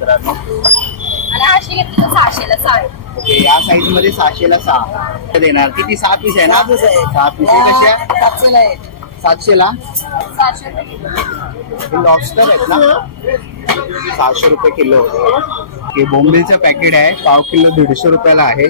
मित्रांनो. आणि अशी घेतली तर सहाशेला सहा आहे. ओके या साईजमध्ये सहाशेला सहा. देणार. किती? सहा पीस आहे ना? सहा पीस कशी आहे. सातशेला आहे. सातशेला? सहाशे रुपये किलो. लॉबस्टर आहेत ना? सहाशे रुपये किलो. हे बोंबिलचं पॅकेट आहे. पाव किलो दीडशे रुपयाला आहे.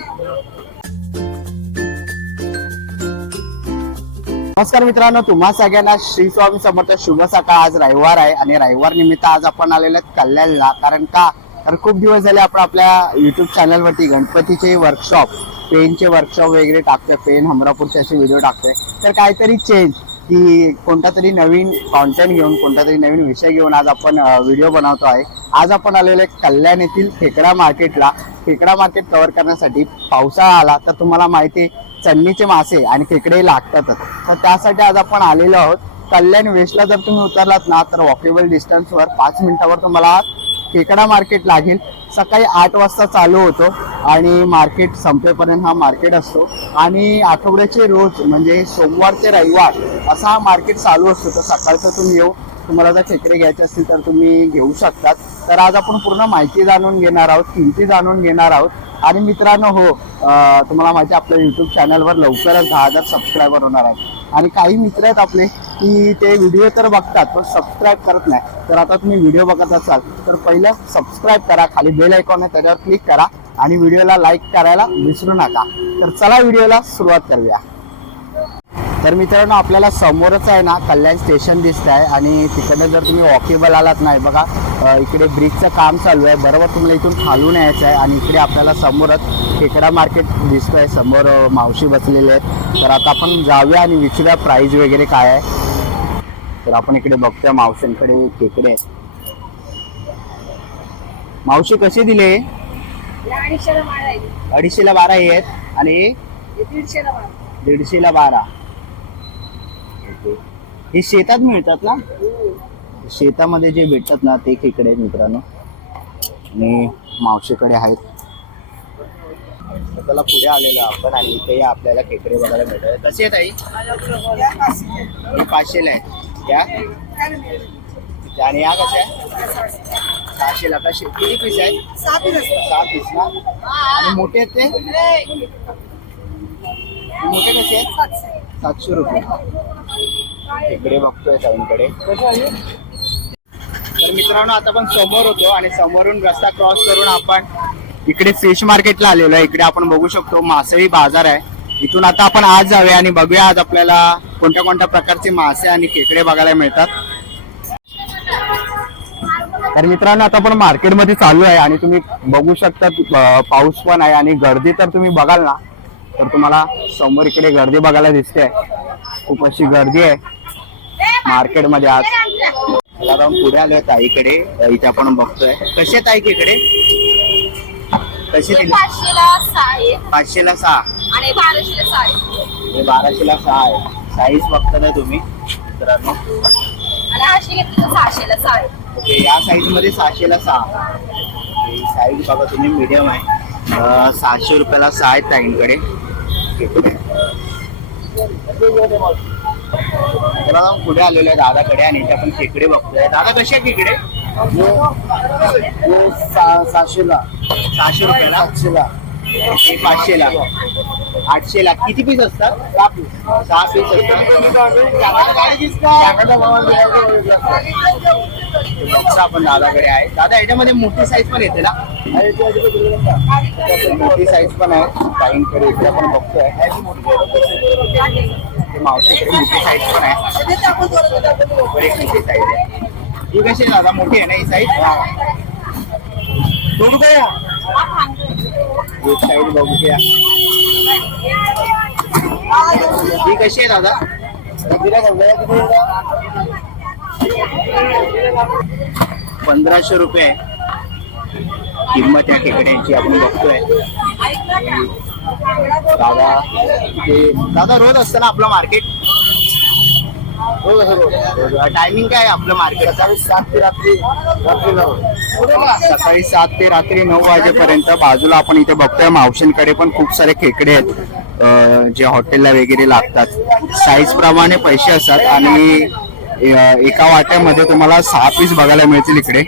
नमस्कार मित्रांनो तुम्हा सगळ्यांना श्री स्वामी समर्थ शुभ सकाळ. आज रविवार आहे आणि रविवार निमित्त आज आपण आलेलो आहेत कल्याणला. कारण का? तर खूप दिवस झाले आपण आपल्या युट्यूब चॅनलवरती गणपतीचे वर्कशॉप पेनचे वर्कशॉप वगैरे टाकतोय. पेन हमरापूरचे असे व्हिडिओ टाकतोय. तर काहीतरी चेंज की कोणता तरी नवीन कॉन्टेंट घेऊन कोणता तरी नवीन विषय घेऊन आज आपण व्हिडिओ बनवतो आहे. आज आपण आलेलो आहे कल्याण येथील खेकडा मार्केटला खेकडा मार्केट कव्हर करण्यासाठी पावसाळा आला. तर तुम्हाला माहिती आहे, चन्नीचे मासे आणि खेकडे लागतातच. तर त्यासाठी आज आपण आलेलो आहोत. कल्याण वेस्टला जर तुम्ही उतरलात ना तर वॉकेबल डिस्टन्सवर पाच मिनिटावर तुम्हाला खेकडा मार्केट लागेल. सकाळी आठ वाजता चालू होतो आणि मार्केट संपेपर्यंत हा मार्केट असतो. आणि आठवड्याचे रोज म्हणजे सोमवार ते रविवार असा हा मार्केट चालू असतो. तर सकाळचं तुम्ही येऊ तुम्हाला जर खेकडे घ्यायचे असतील तर तुम्ही घेऊ शकतात. तर आज आपण पूर्ण माहिती जाणून घेणार आहोत किमती जाणून घेणार आहोत. आणि मित्रांनो हो तुम्हाला माहिती आहे, आपल्या युट्यूब चॅनलवर लवकरच दहा हजार सबस्क्रायबर होणार आहेत. आणि काही मित्र आहेत आपले की ते व्हिडिओ तर बघतात पण सबस्क्राईब करत नाही. तर आता तुम्ही व्हिडिओ बघत असाल तर पहिलं सबस्क्राईब करा खाली बेल आयकॉन आहे त्याच्यावर क्लिक करा आणि व्हिडिओला लाईक करायला विसरू नका. तर चला व्हिडिओला सुरुवात करूया. तर मित्रांनो आपल्याला समोरच आहे ना कल्याण स्टेशन दिसत आहे आणि तिकडनं जर तुम्ही वॉकेबल आलात नाही बघा इकडे ब्रिजचं काम चालू आहे. बरोबर तुम्हाला इथून खालून यायचं आहे आणि इकडे आपल्याला समोरच खेकडा मार्केट दिसतंय. समोर अ, मावशी बसलेले आहेत. तर आता आपण जाऊया आणि विचारूया प्राईज वगैरे काय आहे. तर आपण इकडे बघतोय मावशींकडे खेकडे. मावशी कसे दिले? अडीचशेला आहे बारा हे आहेत आणि दीडशेला बारा. हे शेतात मिळतात ना? शेतामध्ये जे भेटतात ना ते खेकडे आहेत मित्रांनो. आणि मावशीकडे आहेत. त्याला पुढे आलेलो आपण आणि इथे आपल्याला खेकडे बघायला भेटतात कसे आहेत आई? हे पाचशेला आहेत. या. त्या आणि या कशा आहे सहाशेला. का किती पीस आहेत? सहा पीस ना? आणि मोठे आहेत ते? मोठे कसे आहेत? सातशे रुपये. इकडे बघतोय ताईंकडे तर मित्रांनो आता आपण समोर होतो आणि समोरून रस्ता क्रॉस करून आपण इकडे फिश मार्केटला आलेलो आहे. इकडे आपण बघू शकतो मासळी बाजार आहे. इथून आता आपण आज जाऊया आणि बघूया आज आपल्याला कोणत्या कोणत्या प्रकारचे मासे आणि खेकडे बघायला मिळतात. तर मित्रांनो आता आपण मार्केटमध्ये चालू आहे आणि तुम्ही बघू शकता पाऊस पण आहे आणि गर्दी तर तुम्ही बघाल ना. तर तुम्हाला समोर इकडे गर्दी बघायला दिसते. खूप अशी गर्दी आहे. मार्केटमध्ये आज. मला जाऊन पुढे आलोय ताईकडे. इथे आपण बघतोय. कसे ताई खेकडे कसे दिले पाचशेला सहा आहे. पाचशेला सहा. आणि बाराशेला सहा आहे. सहा आहे. साईज बघता ना तुम्ही. मित्रांनो. सहा आहे. ओके या साईजमध्ये सहाशेला सहा. साईज बघा तुम्ही मीडियम आहे. सहाशे रुपयाला सहा आहेत ताईंकडे. जाऊन पुढे आलेलो आहे दादाकडे आणि इथे आपण खेकडे बघतोय. दादा कसे आहे खेकडे? सहाशेला. सहाशे रुपयाला? सातशेला. हे पाचशेला. आठशेला. किती पीस असतात? सहा पीस सहा पीस बघता आपण दादाकडे आहे. दादा याच्यामध्ये मोठी साईज पण येते ना? मोठी साईज पण आहे. काहींकडे इकडे आपण बघतोय. मावशी इकडे मोठी साईज पण आहे. एक मोठी साईज आहे. ही कशी आहे दादा मोठी आहे ना ही साईज एक साईज बघूया. ही कशी आहे दादा. पंधराशे रुपये किंमत या खेकड्यांची आपण बघतोय. दादा ते दादा रोज असतं ना आपलं मार्केट रोज असं रोज. टायमिंग काय आहे आपलं मार्केट सकाळी सात ते रात्री रात्री नऊ. सकाळी सात ते रात्री नऊ वाजेपर्यंत बाजूला आपण इथे बघतोय मावशींकडे पण खूप सारे खेकडे आहेत. जे हॉटेलला वगैरे लागतात. साईज प्रमाणे पैसे असतात आणि एका वाट्यामध्ये तुम्हाला सहा पीस बघायला मिळतील इकडे.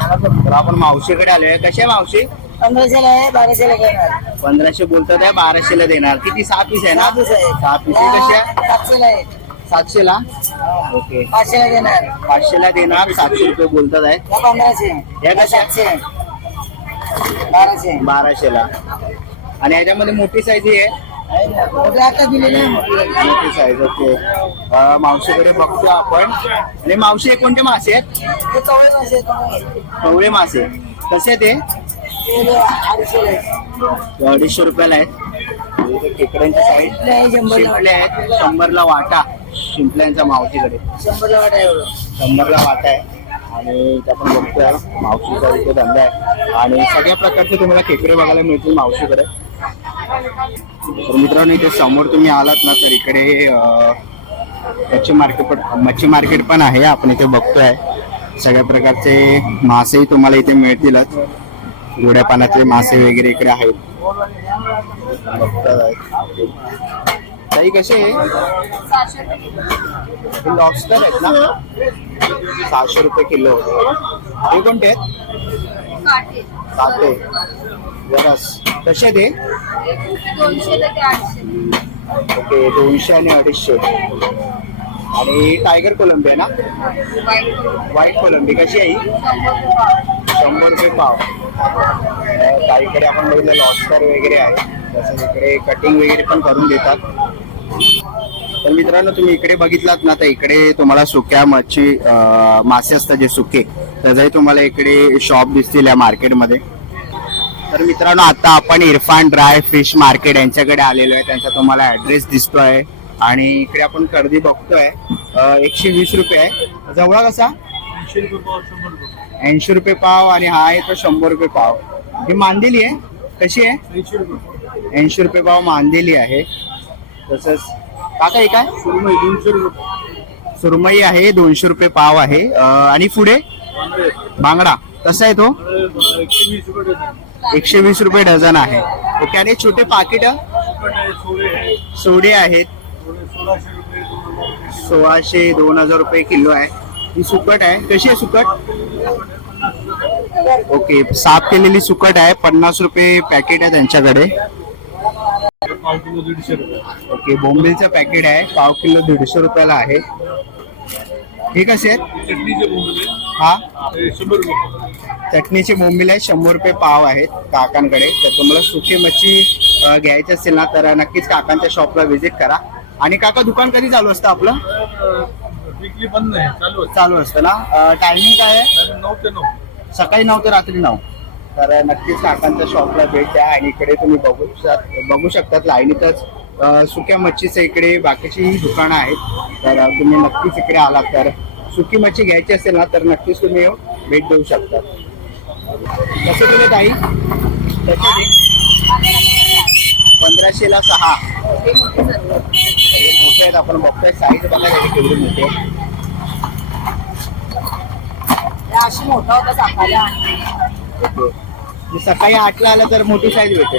तर आपण मावशीकडे आलोय. कशा मावशी? पंधराशेला आहे बाराशेला घेणार पंधराशे बोलतात आहे बाराशेला देणार. किती? सहा पीस आहे ना? सहा आहे. पीस. कशा सातशेला आहे. सातशेला? ओके. पाचशेला घेणार पाचशेला देणार सातशे रुपये बोलतात आहे. या पंधराशे. या कशा? सातशे. बाराशे. बाराशेला. आणि याच्यामध्ये मोठी साईज आहे आहे. मोठे आता दिलेले आहे मोठे. मोठी साईज ओके. अं, मावशीकडे बघतो आपण. आणि मावशी हे कोणते मासे आहेत? कवळे मासे कवळे. कवळे मासे. कसे ते ते. अडीचशे रुपयाला आहेत. इथे खेकड्यांची साईज इथले आहे शंभरला शिंपले वाटा. आहेत. शंभरला वाटा. शिंपल्यांचा मावशीकडे. शंभरला वाटा एवढं. शंभरला वाटा आहे. आणि इथे आपण बघतोय मावशीचा इथे धंदा आहे. आणि सगळ्या प्रकारचे तुम्हाला खेकडे बघायला मिळतील मावशीकडे. तर मित्रांनो इथे समोर तुम्ही आलात ना तर इकडे मच्छी मार्केट पण मच्छी मार्केट पण आहे. आपण इथे बघतोय. सगळ्या प्रकारचे मासेही तुम्हाला इथे मिळतीलच. गोड्या पाण्यातले मासे वगैरे इकडे आहेत. ताई कसे आहे? सहाशे रुपये किलो. लॉबस्टर आहेत ना? सहाशे रुपये किलो. हे कोणते आहेत? काटे वरस कसे ते ओके दोनशे आणि अडीचशे. आणि टायगर कोलंबी आहे ना? वाईट व्हाईट कोलंबी. कशी आहे? शंभर रुपये पाव. काहीकडे आपण बघितलं लॉबस्टर वगैरे आहे. तसंच इकडे कटिंग वगैरे पण करून देतात. तर मित्रांनो तुम्ही इकडे बघितलात ना तर इकडे तुम्हाला सुक्या मच्छी मासे असतात जे सुके त्याचाही तुम्हाला इकडे शॉप दिसतील या मार्केटमध्ये तर मित्रांनो आता आपण इरफान ड्राय फिश मार्केट यांच्याकडे आलेलो आहे. त्यांचा तुम्हाला ऍड्रेस दिसतोय. आणि इकडे आपण कर्दी बघतोय. एकशे वीस रुपये आहे. जवळ कसा? ऐंशी रुपये पाव आणि हा आहे तो शंभर रुपये पाव. ही मांदेली आहे? कशी आहे? ऐंशी रुपये पाव. मांदेली आहे. तसंच काका हे काय? सुरमई आहे दोनशे रुपये पाव आहे. अं, आणि पुढे? बांगडा. कसा आहे तो? एकशे वीस रुपये डझन. आहे. ओके आणि छोटे पाकिट? सोडे आहेत. सोळाशे दोन हजार रुपये किलो आहे. ही सुकट आहे. कशी आहे सुकट? ओके साफ केलेली सुकट आहे. पन्नास रुपये पॅकेट आहे त्यांच्याकडे. ओके बोंबीलचं पॅकेट आहे. पाव किलो दीडशे रुपयाला आहे. हे कसे आहेत? हा? चटणीचे बोंबील आहे शंभर रुपये पाव आहेत काकांकडे. तर तुम्हाला सुकी मच्छी घ्यायची असेल ना तर नक्कीच काकांच्या शॉपला व्हिजिट करा. आणि काका दुकान कधी चालू असतं आपलं? विकली बंद आहे. चालू चालू असतं ना? टायमिंग काय आहे? नऊ ते नऊ. सकाळी नऊ ते रात्री नऊ. तर नक्कीच काकांच्या शॉपला भेट द्या आणि इकडे तुम्ही बघू शक- बघू शकतात लाईनीतच अं, सुक्या मच्छीचं इकडे बाकीची दुकानं आहेत. तर अं, तुम्ही नक्कीच इकडे आलात. तर सुकी मच्छी घ्यायची असेल ना तर नक्कीच तुम्ही येऊन भेट देऊ शकता कसे दिले ताई? पंधराशेला सहा. मोठे आहेत आपण बघतोय साईज बघा त्याची केवढी मोठी अशी मोठा होता सापाला. ओके. जे सकाळी आठला आलं तर मोठी साईज भेटते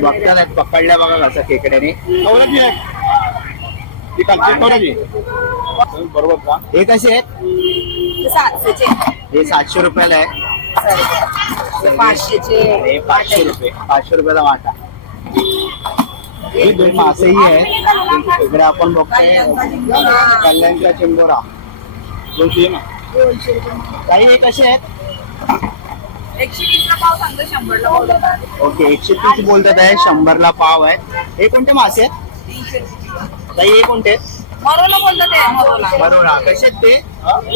बघतात पकडल्या बघा कसं खेकड्याने. बरोबर का? हे कसे आहेत? हे सातशे रुपयाला आहे. हे पाचशे रुपये. पाचशे रुपयाला वाटा. हे दोन मासेही आहेत. इकडे आपण बघतोय कल्याणचा चिंबोरा. दोनशे ना? काही हे कसे आहेत? एकशे वीसला पाव सांगतो शंभरला पाव देतात. ओके एकशे तीस बोलतात आहे शंभरला पाव आहे हे कोणते मासे आहेत. ताई हे कोणते आहेत? मरोला बोलतात ते मरोला. आहेत ते?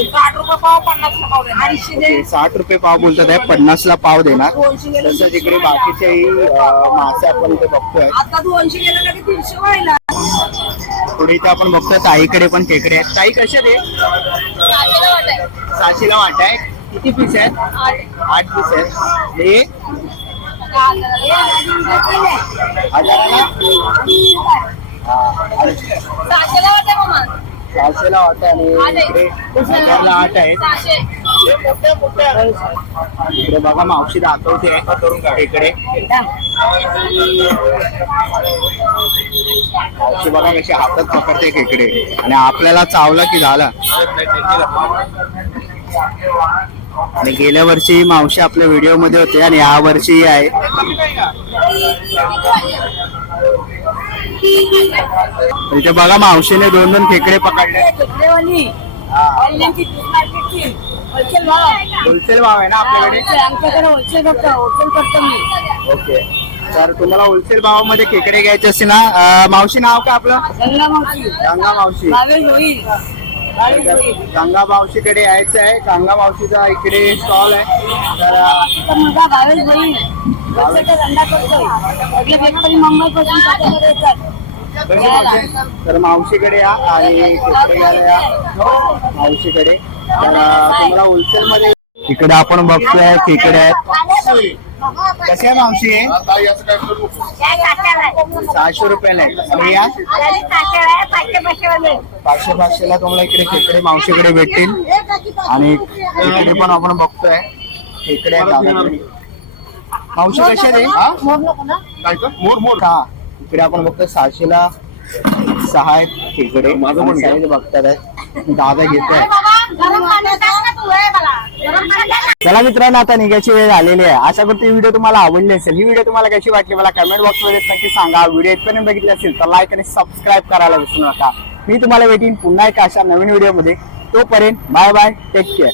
साठ रुपये पाव पन्नासला पाव देणार. अडीचशे दे. ओके, साठ रुपये पाव बोलतात आहे पन्नासला पाव देणार. तसंच इकडे बाकीचेही अं, मासे आपण इथे बघतोय. आता दोनशे गेलं की दीडशे व्हायला पुढे इथे आपण बघतोय ताईकडे पण खेकडे आहेत. ताई कशा ते सहाशेला वाटाय. सहाशेला वाटा आहे. किती पीस आहेत? आठ. आठ पीस आहेत. हे? हजाराला हा. सहाशेला वाटा आणि आठ आहे. इकडे हजारला आठ आहेत. सहाशे. इकडे बघा मावशी दाखवते इकडे. मावशी बघा कशी हातात पकडते इकडे. आणि आपल्याला चावला की झाला. आणि गेल्या वर्षी मावशी आपल्या व्हिडिओमध्ये होते आणि या वर्षी आहे. इथे बघा मावशीने दोन दोन खेकडे पकडले. होलसेल भाव. आहे ना आपल्याकडे? आमच्याकडे होलसेल होलसेल करतो मी. ओके. तर तुम्हाला होलसेल भावामध्ये खेकडे घ्यायचे असते ना? मावशी नाव का आपलं? गंगा मावशी. गंगा मावशी. गंगा मावशीकडे यायचं आहे गंगा मावशीचा इकडे स्टॉल आहे. तर धंदा करतोय मुंबईपासून त्याच्याकडे येतात तर मावशीकडे या आणि या. हो, मावशीकडे. तर तुम्हाला होलसेल मध्ये इकडे आपण बघतोय खेकडे आहेत. कसे आहे मावशी सहाशे रुपयाला आहे. या? पाचशे पाचशेला तुम्हाला इकडे खेकडे मावशीकडे भेटतील. आणि इकडे पण आपण बघतोय. खेकडे मावशी कशी? काय का मोर मोर. हा इकडे आपण बघतोय सहाशेला सहा आहेत माझं पण. साईज बघतात आहेत. दादा घेतोय. चला मित्रांनो आता निघायची वेळ झालेली आहे. अशा करतो व्हिडिओ तुम्हाला आवडली असेल. ही व्हिडिओ तुम्हाला कशी वाटली मला कमेंट बॉक्समध्ये नक्की सांगा. व्हिडिओ इथपर्यंत बघितले असेल तर लाईक आणि सबस्क्राईब करायला विसरू नका. मी तुम्हाला भेटीन पुन्हा एका अशा नवीन व्हिडिओमध्ये तोपर्यंत बाय बाय टेक केअर